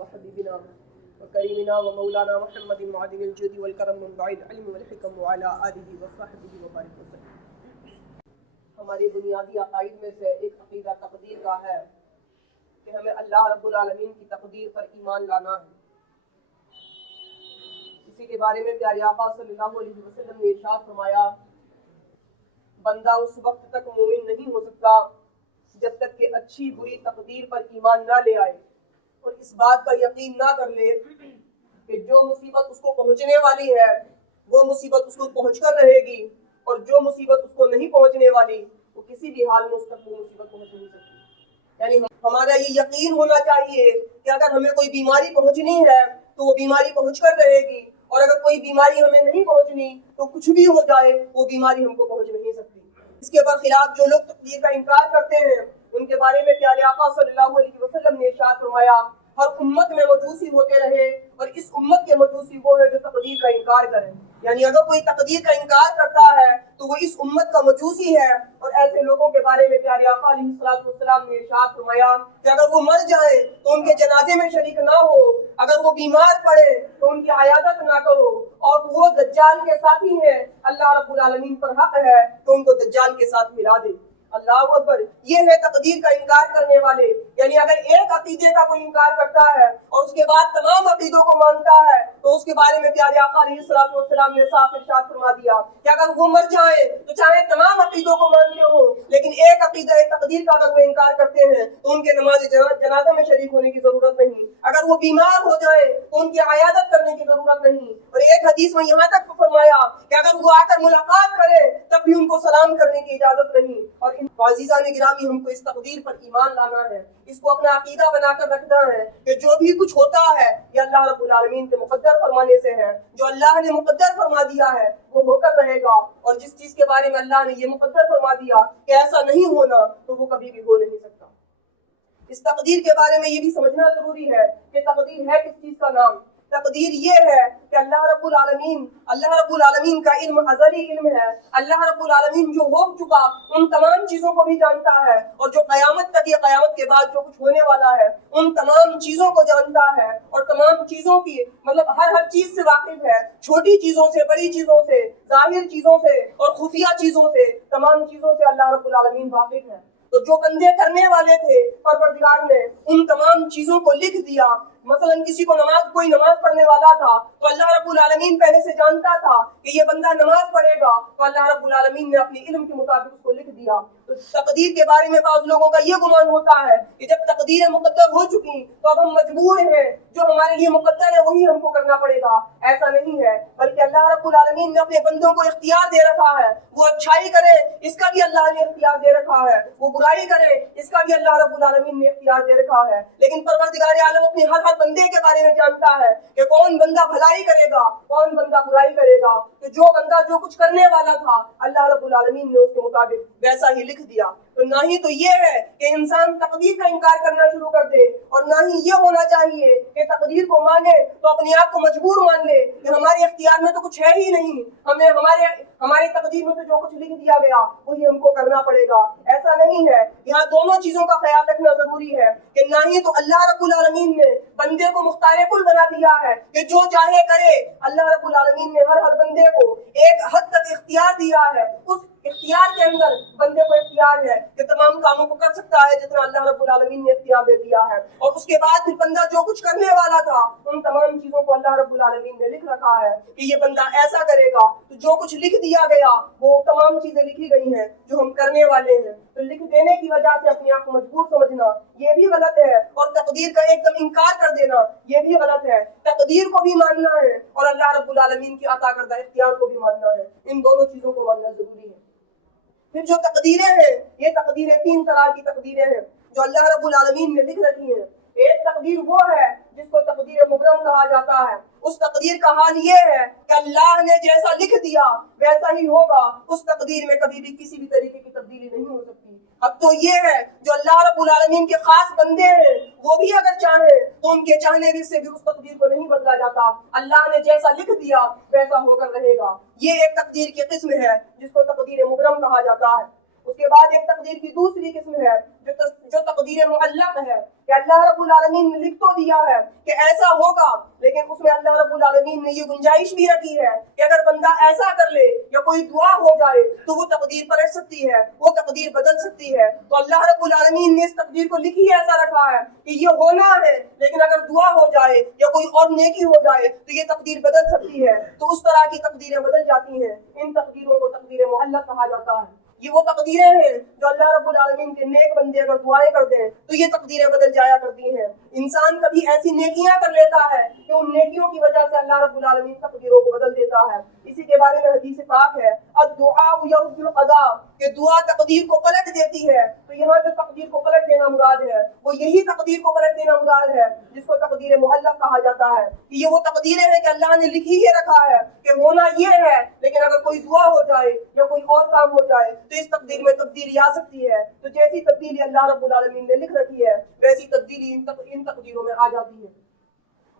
وحبيبنا وكريمنا ومولانا محمد معدن الجود والكرم منبع العلم والحكم وعلى آله وصحبه وبارك وسلم۔ ہمارے بنیادی عقائد میں سے ایک عقیدہ تقدیر کا ہے کہ ہمیں اللہ رب العالمین کی تقدیر پر ایمان لانا ہے۔ اسی کے بارے میں پیارے آقا صلی اللہ علیہ وسلم نے ارشاد فرمایا، بندہ اس وقت تک مومن نہیں ہو سکتا جب تک کہ اچھی بری تقدیر پر ایمان نہ لے آئے اور اس بات کا یقین نہ کر لے کہ جو مصیبت اس کو پہنچنے والی ہے وہ مصیبت اس کو پہنچ کر رہے گی، اور جو مصیبت اس کو نہیں پہنچنے والی وہ کسی بھی حال میں اس تک وہ مصیبت پہنچ نہیں سکتی۔ یعنی ہمارا یہ یقین ہونا چاہیے کہ اگر ہمیں کوئی بیماری پہنچنی ہے تو وہ بیماری پہنچ کر رہے گی، اور اگر کوئی بیماری ہمیں نہیں پہنچنی تو کچھ بھی ہو جائے وہ بیماری ہم کو پہنچ نہیں سکتی۔ اس کے برخلاف جو لوگ تقدیر کا انکار کرتے ہیں ان کے بارے میں پیارے آقا صلی اللہ علیہ وسلم نے ارشاد فرمایا، ہر امت میں مجوسی ہوتے رہے اور اس امت کے مجوسی وہ ہے جو تقدیر کا انکار کریں۔ یعنی اگر کوئی تقدیر کا انکار کرتا ہے تو وہ اس امت کا مجوسی ہے، اور ایسے لوگوں کے بارے میں پیارے آقا علیہ السلام نے ارشاد فرمایا کہ اگر وہ مر جائیں تو ان کے جنازے میں شریک نہ ہو، اگر وہ بیمار پڑے تو ان کی عیادت نہ کرو، اور وہ دجال کے ساتھی ہیں، اللہ رب العالمین پر حق ہے تو ان کو دجال کے ساتھ ملا دے۔ اللہ اکبر، یہ ہے تقدیر کا انکار کرنے والے۔ یعنی اگر ایک عقیدے کا کوئی انکار کرتا ہے اور اس کے بعد تمام عقیدوں کو مانتا ہے تو اس کے بارے میں پیارے آقا علیہ السلام نے صاف ارشاد فرما دیا کہ اگر وہ مر جائے تو چاہے تمام عقیدوں کو مانتے ہوں لیکن ایک عقیدہ تقدیر کا اگر وہ انکار کرتے ہیں تو ان کے نماز جنازہ میں شریک ہونے کی ضرورت نہیں، اگر وہ بیمار ہو جائے تو ان کی عیادت کرنے کی ضرورت نہیں، اور ایک حدیث میں یہاں تک فرمایا کہ اگر وہ آ کر ملاقات کرے تب بھی ان کو سلام کرنے کی اجازت نہیں۔ اور عزیزان گرامی، ہم کو اس تقدیر پر ایمان لانا ہے، اس کو اپنا عقیدہ بنا کر رکھنا ہے کہ جو بھی کچھ ہوتا ہے یہ اللہ رب العالمین کے مقدر فرمانے سے ہے، جو اللہ نے مقدر فرما دیا ہے وہ ہو کر رہے گا، اور جس چیز کے بارے میں اللہ نے یہ مقدر فرما دیا کہ ایسا نہیں ہونا تو وہ کبھی بھی ہو نہیں سکتا۔ اس تقدیر کے بارے میں یہ بھی سمجھنا ضروری ہے کہ تقدیر ہے کس چیز کا نام۔ تقدیر یہ ہے کہ اللہ رب العالمین کا علم ازلی علم ہے۔ اللہ رب العالمین جو ہو چکا ان تمام چیزوں کو بھی جانتا ہے، اور جو قیامت تک یا قیامت کے بعد جو کچھ ہونے والا ہے ان تمام چیزوں کو جانتا ہے، اور تمام چیزوں کی ہر چیز سے واقف ہے، چھوٹی چیزوں سے، بڑی چیزوں سے، ظاہر چیزوں سے اور خفیہ چیزوں سے، تمام چیزوں سے اللہ رب العالمین واقف ہے۔ تو جو بندے کرنے والے تھے پروردگار نے ان تمام چیزوں کو لکھ دیا۔ مثلا کسی کو کوئی نماز پڑھنے والا تھا تو اللہ رب العالمین پہلے سے جانتا تھا کہ یہ بندہ نماز پڑھے گا، تو اللہ رب العالمین نے اپنے علم کے مطابق اس کو لکھ دیا۔ تو تقدیر کے بارے میں بعض لوگوں کا یہ گمان ہوتا ہے کہ جب تقدیر مقدر ہو چکی تو اب ہم مجبور ہیں، جو ہمارے لیے مقدر ہے وہی ہم کو کرنا پڑے گا۔ ایسا نہیں ہے، بلکہ اللہ رب العالمین نے اپنے بندوں کو اختیار دے رکھا ہے، وہ اچھائی کرے اس کا بھی اللہ نے اختیار دے رکھا ہے، وہ برائی کرے اس کا بھی اللہ رب العالمین نے اختیار دے رکھا ہے۔ لیکن پروردگار عالم اپنے ہر بندے کے بارے میں جانتا ہے کہ کون بندہ بھلائی کرے گا، کون بندہ برائی کرے گا۔ تو جو بندہ جو کچھ کرنے والا تھا اللہ رب العالمین نے اس کے مطابق ویسا ہی لکھ دیا۔ تو نہ ہی تو یہ ہے کہ انسان تقدیر کا انکار کرنا شروع کر دے، اور نہ ہی یہ ہونا چاہیے کہ تقدیر کو مانے تو اپنے آپ کو مجبور مان لے کہ ہمارے اختیار میں تو کچھ ہے ہی نہیں، ہماری تقدیر میں تو جو کچھ لکھ دیا گیا وہی ہم کو کرنا پڑے گا۔ ایسا نہیں ہے، یہاں دونوں چیزوں کا خیال رکھنا ضروری ہے کہ نہ ہی تو اللہ رب العالمین نے بندے کو مختار کل بنا دیا ہے کہ جو چاہے کرے، اللہ رب العالمین نے ہر بندے کو ایک حد تک اختیار دیا ہے، اس اختیار کے اندر بندے کو اختیار ہے کہ تمام کاموں کو کر سکتا ہے جتنا اللہ رب العالمین نے اختیار دے دیا ہے، اور اس کے بعد پھر بندہ جو کچھ کرنے والا تھا ان تمام چیزوں کو اللہ رب العالمین نے لکھ رکھا ہے کہ یہ بندہ ایسا کرے گا۔ تو جو کچھ لکھ دیا گیا وہ تمام چیزیں لکھی گئی ہیں جو ہم کرنے والے ہیں، تو لکھ دینے کی وجہ سے اپنے آپ کو مجبور سمجھنا یہ بھی غلط ہے، اور تقدیر کا ایک دم انکار کر دینا یہ بھی غلط ہے۔ تقدیر کو بھی ماننا ہے اور اللہ رب العالمین کی عطا کردہ اختیار کو بھی ماننا ہے، ان دونوں چیزوں کو ماننا ضروری ہے۔ پھر جو تقدیریں ہیں یہ تقدیریں تین طرح کی تقدیریں ہیں جو اللہ رب العالمین نے لکھ رکھی ہیں۔ ایک تقدیر وہ ہے جس کو تقدیر مبرم کہا جاتا ہے۔ اس تقدیر کا حال یہ ہے کہ اللہ نے جیسا لکھ دیا ویسا ہی ہوگا، اس تقدیر میں کبھی بھی کسی بھی طریقے کی تبدیلی نہیں ہو سکتی۔ اب تو یہ ہے جو اللہ رب العالمین کے خاص بندے ہیں وہ بھی اگر چاہیں تو ان کے چاہنے سے بھی اس تقدیر کو نہیں بدلا جاتا، اللہ نے جیسا لکھ دیا ویسا ہو کر رہے گا۔ یہ ایک تقدیر کی قسم ہے جس کو تقدیر مبرم کہا جاتا ہے۔ اس کے بعد ایک تقدیر کی دوسری قسم ہے جو تقدیر معلق ہے کہ اللہ رب العالمین نے لکھ تو دیا ہے کہ ایسا ہوگا، لیکن اس میں اللہ رب العالمین نے یہ گنجائش بھی رکھی ہے کہ اگر بندہ ایسا کر لے یا کوئی دعا ہو جائے تو وہ تقدیر پلٹ سکتی ہے، وہ تقدیر بدل سکتی ہے۔ تو اللہ رب العالمین نے اس تقدیر کو لکھی ایسا رکھا ہے کہ یہ ہونا ہے، لیکن اگر دعا ہو جائے یا کوئی اور نیکی ہو جائے تو یہ تقدیر بدل سکتی ہے۔ تو اس طرح کی تقدیریں بدل جاتی ہیں، ان تقدیروں کو تقدیر معلق کہا جاتا ہے۔ یہ وہ تقدیریں ہیں جو اللہ رب العالمین کے نیک بندے اگر دعائیں کر دیں تو یہ تقدیریں بدل جایا کرتی ہیں۔ انسان کبھی ایسی نیکیاں کر لیتا ہے کہ ان نیکیوں کی وجہ سے اللہ رب العالمین تقدیروں کو بدل دیتا ہے۔ اسی کے بارے میں حدیث پاک ہے الدعاء یرد القضاء، کہ دعا تقدیر کو پلٹ دیتی ہے۔ تو یہاں جو تقدیر کو پلٹ دینا مراد ہے وہ یہی تقدیر کو پلٹ دینا مراد ہے جس کو تقدیر معلق کہا جاتا ہے۔ یہ وہ تقدیریں ہیں کہ اللہ نے لکھی یہ رکھا ہے کہ ہونا یہ ہے، لیکن اگر کوئی دعا ہو جائے یا کوئی اور کام ہو جائے تو اس تقدیر میں تبدیلی آ سکتی ہے۔ تو جیسی تبدیلی اللہ رب العالمین نے لکھ رکھی ہے ویسی تبدیلی ان تقدیروں میں آ جاتی ہے۔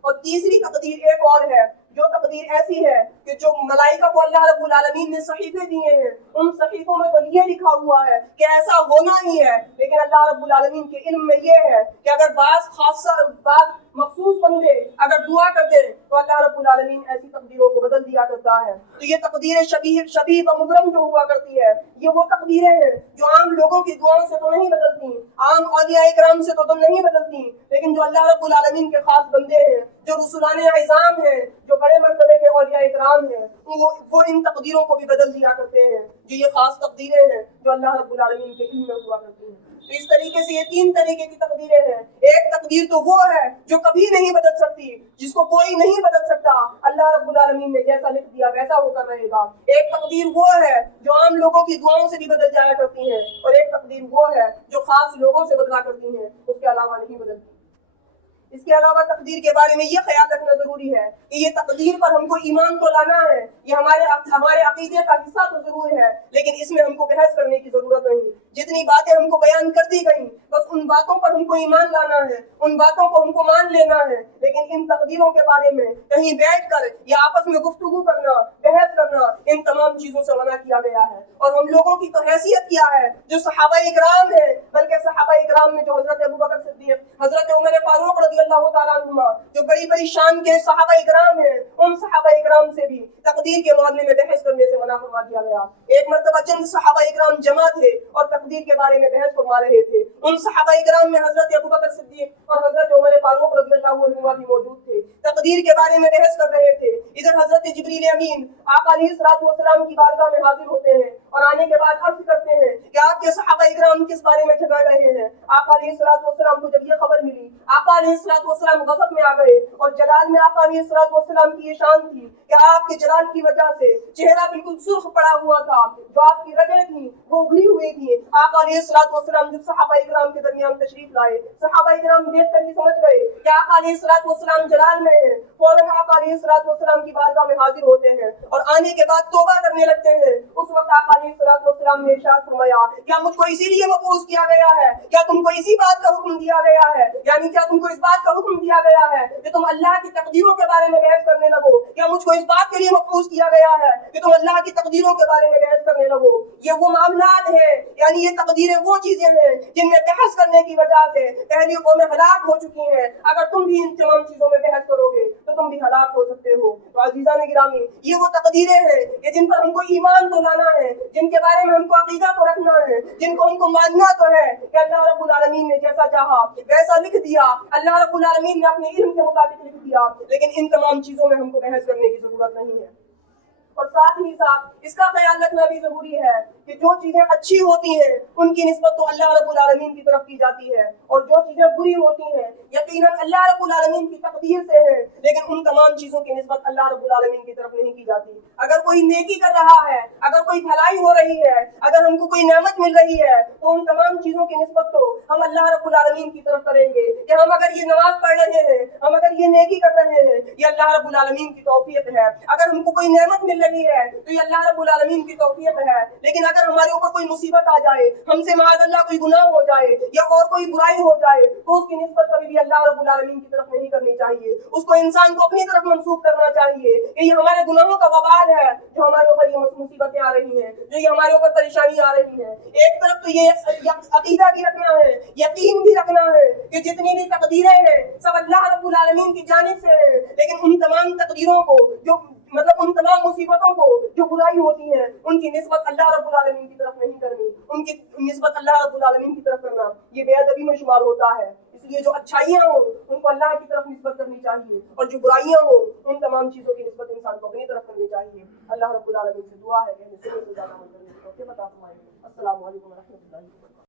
اور تیسری تقدیر ایک اور ہے جو تقدیر ایسی ہے کہ جو ملائکہ کو اللہ رب العالمین نے صحیفے دیے ہیں، ان صحیفوں میں تو یہ لکھا ہوا ہے کہ ایسا ہونا ہی ہے، لیکن اللہ رب العالمین کے علم میں یہ ہے کہ اگر بعض مخصوص بندے اگر دعا کر دیں تو اللہ رب العالمین ایسی تقدیروں کو بدل دیا کرتا ہے۔ تو یہ تقدیر شبیہ و مبرم جو ہوا کرتی ہے یہ وہ تقدیریں ہیں جو عام لوگوں کی دعاؤں سے تو نہیں بدلتی، عام اولیاء کرام سے تو نہیں بدلتی، لیکن جو اللہ رب العالمین کے خاص بندے ہیں، جو رسولان اعظام ہیں، جو بڑے مرتبے کے اولیاء کرام ہیں، وہ ان تقدیروں کو بھی بدل دیا کرتے ہیں۔ جو یہ خاص تقدیریں ہیں جو اللہ رب العالمین کے علم میں ہوا کرتی ہیں۔ تو اس طریقے سے یہ تین طریقے کی تقدیریں ہیں۔ ایک تقدیر تو وہ ہے جو کبھی نہیں بدل سکتی، جس کو کوئی نہیں بدل سکتا، اللہ رب العالمین نے جیسا لکھ دیا ویسا ہو کر رہے گا۔ ایک تقدیر وہ ہے جو عام لوگوں کی دعاؤں سے بھی بدل جایا کرتی ہیں، اور ایک تقدیر وہ ہے جو خاص لوگوں سے بدلا کرتی ہیں، اس کے علاوہ نہیں بدلتی۔ اس کے علاوہ تقدیر کے بارے میں یہ خیال رکھنا ضروری ہے کہ یہ تقدیر پر ہم کو ایمان تو لانا ہے، یہ ہمارے عقیدے کا حصہ تو ضرور ہے، لیکن اس میں ہم کو بحث کرنے کی ضرورت نہیں۔ جتنی باتیں ہم کو بیان کر دی گئیں بس ان باتوں پر ہم کو ایمان لانا ہے، ان باتوں کو ہم کو مان لینا ہے، لیکن ان تقدیروں کے بارے میں کہیں بیٹھ کر یا آپس میں گفتگو کرنا، بحث کرنا، ان تمام چیزوں سے منع کیا گیا ہے۔ اور ہم لوگوں کی تو حیثیت کیا ہے جو صحابہ اکرام ہیں، بلکہ صحابہ اکرام میں جو حضرت ابوبکر صدیق، حضرت عمر فاروق رضی اللہ تعالیٰ عنہما، جو بڑی بڑی شان کے صحابہ اکرام ہیں، ان صحابہ اکرام سے بھی تقدیر کے معاملے میں بحث کرنے سے منع فرما دیا گیا۔ ایک مرتبہ چند صحابہ اکرام جمع تھے اور تقدیر کے بارے میں بحث فرما رہے تھے۔ ان صحابہ اکرام میں حضرت ابوبکر صدیق اور حضرت عمر فاروق رضی اللہ عنہما بھی موجود تھے، تقدیر کے بارے میں بحث کر رہے تھے۔ ادھر حضرت جبریل امین آقا علیہ الصلوۃ والسلام کی بارگاہ میں حاضر ہوتے ہیں اور آنے کے بعد عرض کرتے ہیں کہ آپ کے صحابہ اکرام کس بارے میں جھگڑ رہے ہیں۔ آقا علیہ الصلوۃ والسلام کو جب یہ خبر ملی، آقا علیہ الصلوۃ والسلام غضب میں آ گئے، اور جلال میں آقا علیہ الصلوۃ والسلام کی یہ شان تھی کہ آپ کے جلال کی وجہ سے چہرہ بالکل سرخ پڑا ہوا تھا، جو آپ کی رگیں تھیں وہ ابھری ہوئی تھی۔ آقا علیہ الصلوۃ والسلام جب صحابہ اکرام کے درمیان تشریف لائے، صحابہ اکرام دیکھ کر ہی سمجھ گئے کہ آقا علیہ الصلوۃ والسلام جلال میں ہیں، فوراً آقا علیہ الصلوۃ والسلام کی بارگاہ میں حاضر ہوتے ہیں اور آنے کے بعد توبہ کرنے لگتے ہیں۔ اس وقت آقا علیہ الصلوۃ والسلام نے ارشاد فرمایا، کیا مجھ کو اسی لیے مبعوث کیا گیا ہے؟ کیا تم کو اسی بات کا حکم دیا گیا ہے؟ یعنی کیا تم کو اس بات کا حکم دیا گیا ہے کہ تم اللہ کی تقدیروں کے بارے میں بحث کرنے لگو؟ کیا مجھ کو اس بات کے لیے مبعوث کیا گیا ہے کہ تم اللہ کی تقدیروں کے بارے میں بحث کرنے لگو؟ یہ وہ معاملات ہیں، یعنی یہ تقدیریں وہ چیزیں ہیں جن میں بحث کرنے کی وجہ سے پہلی قومیں ہلاک ہو چکی ہیں۔ اگر تم بھی ان تمام چیزوں میں بحث کرو گے تو تم بھی ہلاک ہو سکتے ہو۔ تو عزیزان گرامی، یہ وہ تقدیریں ہیں کہ جن پر ہم کو ایمان تو لانا ہے، جن کے بارے میں ہم کو عقیدہ تو رکھنا ہے، جن کو ہم کو ماننا تو ہے کہ اللہ رب العالمین نے جیسا چاہا ویسا لکھ دیا، اللہ رب العالمین نے اپنے علم کے مطابق لکھ دیا، لیکن ان تمام چیزوں میں ہم کو بحث کرنے کی ضرورت نہیں ہے۔ اور ساتھ ہی ساتھ اس کا خیال رکھنا بھی ضروری ہے کہ جو چیزیں اچھی ہوتی ہیں ان کی نسبت تو اللہ رب العالمین کی طرف کی جاتی ہے، اور جو چیزیں بری ہوتی ہیں یقیناً اللہ رب العالمین کی تقدیر سے ہے، لیکن ان تمام چیزوں کی نسبت اللہ رب العالمین کی طرف نہیں کی جاتی۔ اگر کوئی نیکی کر رہا ہے، اگر کوئی بھلائی ہو رہی ہے، اگر ہم کو کوئی نعمت مل رہی ہے تو ان تمام چیزوں کی نسبت تو ہم اللہ رب العالمین کی طرف کریں گے کہ ہم اگر یہ نماز پڑھ رہے ہیں، ہم اگر یہ نیکی کر رہے ہیں، یہ اللہ رب العالمین کی توفیق ہے۔ اگر ہم کو کوئی نعمت مل رہی ہے تو یہ اللہ رب العالمین کی توفیق ہے، لیکن اگر ہمارے اوپر کوئی مصیبت آ جائے، ہم سے معاذ اللہ کوئی گناہ ہو جائے یا اور کوئی برائی ہو جائے تو اس کی نسبت کبھی بھی اللہ رب العالمین کی طرف نہیں کرنی چاہیے، اس کو انسان کو اپنی طرف منسوخ کرنا چاہیے کہ یہ ہمارے گناہوں کا وبال حال ہے جو ہمارے اوپر یہ مصیبتیں آ رہی ہیں، جو یہ ہمارے اوپر پریشانی آ رہی ہے. ایک طرف تو یہ عقیدہ بھی رکھنا ہے، یقین بھی رکھنا ہے کہ جتنی بھی تقدیریں ہیں سب اللہ رب العالمین کی جانب سے ہیں، لیکن ان تمام تقدیروں کو جو ان تمام مصیبتوں کو جو برائی ہوتی ہے ان کی نسبت اللہ رب العالمین کی طرف نہیں کرنی، ان کی نسبت اللہ رب العالمین کی طرف کرنا یہ بے ادبی میں شمار ہوتا ہے. اس لیے جو اچھائیاں ہوں ان کو اللہ کی طرف نسبت کرنی چاہیے، اور جو برائیاں ہوں ان تمام چیزوں کی نسبت انسان کو اپنی طرف کرنی چاہیے. اللہ رب العالمین سے دعا ہے کہ ہمیں سے زیادہ عمل کرنے کی توفیق عطا فرمائے. السلام علیکم ورحمۃ اللہ وبرکاتہ.